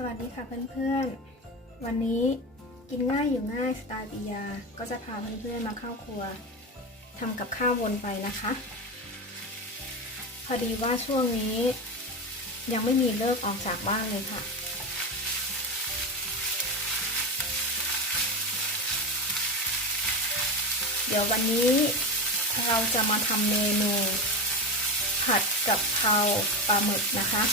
สวัสดีค่ะเพื่อนๆ วันนี้กินง่ายอยู่ง่ายสไตล์ปิยา ก็จะพาเพื่อนๆมาเข้าครัวทำกับข้าววนไปนะคะ พอดีว่าช่วงนี้ ยังไม่มีเลิกออกจากบ้านเลยค่ะ เดี๋ยววันนี้เราจะมาทำเมนู ผัดกับเพราปลาหมึกนะคะ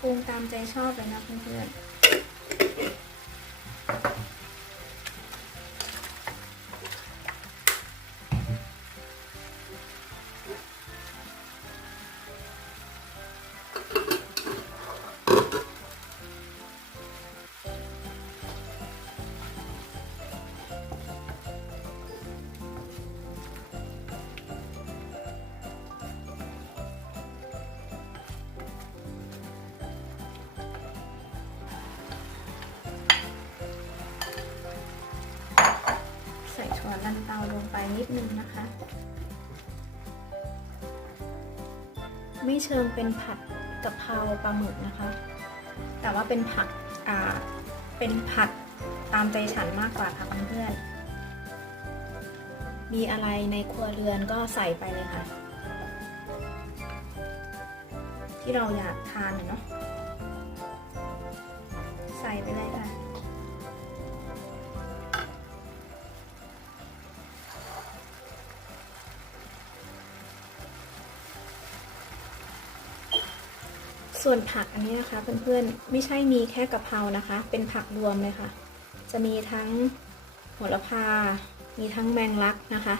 ปรุงตามใจชอบเลยนะเพื่อนๆ ส่ช้อนลันเตาลงไปนิดนึงนะคะ ไม่เชิงเป็นผัดกะเพราปลาหมึกนะคะ แต่ว่าเป็นผัดอ่าเป็นผัดตามใจฉันมากกว่าค่ะเพื่อนๆมีอะไรในครัวเรือนก็ใส่ไปเลยค่ะ ที่เราอยากทานเนาะใส่ไปเลย ส่วนผักอันนี้นะคะเพื่อนๆไม่ใช่มีแค่กะเพรานะคะ เป็นผักรวมเลยค่ะ จะมีทั้งโหระพา มีทั้งแมงลักนะคะ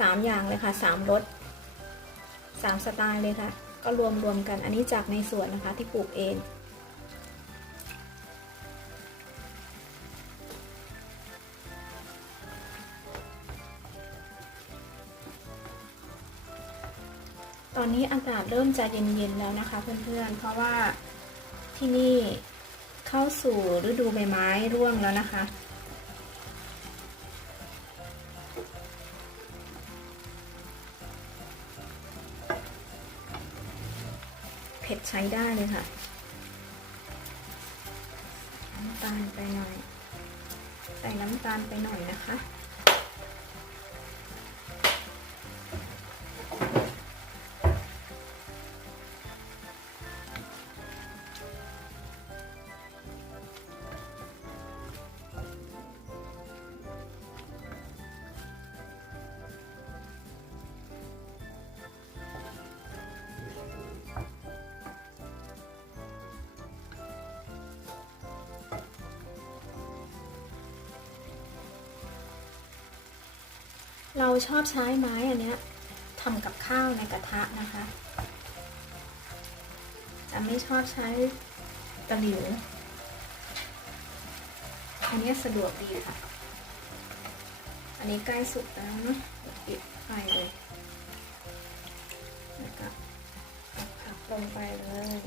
สามอย่างเลยค่ะสามรสสามสไตล์เลยค่ะ ก็รวมรวมกันอันนี้จากในสวนนะคะที่ปลูกเอง ตอนนี้อากาศเริ่มจะเย็นๆแล้วนะคะ เพื่อนๆ เพราะว่าที่นี่เข้าสู่ฤดูใบไม้ร่วงแล้วนะคะ เผ็ดใช้ได้เลยค่ะน้ำตาลไปหน่อย ใส่น้ำตาลไปหน่อยนะคะ เราชอบใช้ไม้อันเนี้ยทำกับข้าวในกระทะนะคะจะไม่ชอบใช้ตะหลิว อันนี้สะดวกดีค่ะ อันนี้ใกล้สุกแล้วเนาะปิดไฟเลยแล้วก็ผักลงไปเลย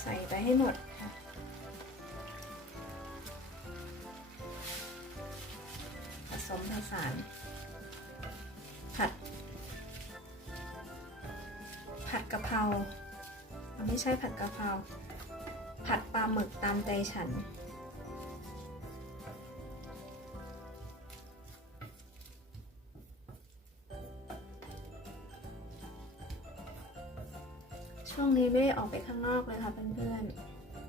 ใส่ไปให้หมดค่ะ มผสาน ผัด ผัดกะเพราไม่ใช่ผัดกะเพราผัดปลาหมึกตามใจฉัน ช่วงนี้ไม่ได้ออกไปข้างนอกเลยค่ะเพื่อน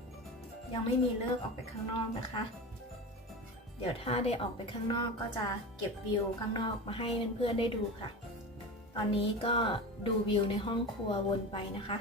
ๆยังไม่มีเลิกออกไปข้างนอกนะคะ เดี๋ยวถ้าได้ออกไปข้างนอกก็จะเก็บวิวข้างนอกมาให้เพื่อนๆได้ดูค่ะ ตอนนี้ก็ดูวิวในห้องครัววนไปนะคะ